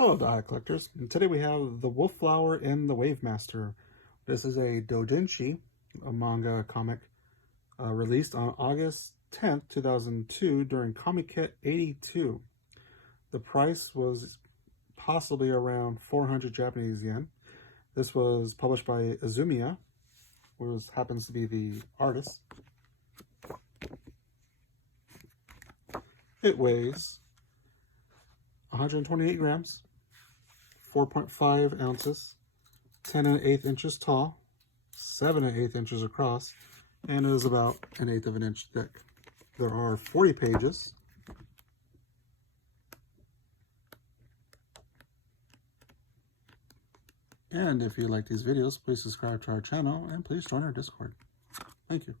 Hello, Dothack Collectors. And today we have the Wolf Flower and the Wavemaster. This is a Doujinshi, a manga comic released on August 10th, 2002 during Comic Kit 82. The price was possibly around 400 Japanese yen. This was published by Izumiya, who happens to be the artist. It weighs 128 grams, 4.5 ounces, 10 1/8 inches tall, 7 1/8 inches across, and is about 1/8 of an inch thick. There are 40 pages. And if you like these videos, please subscribe to our channel and please join our Discord. Thank you.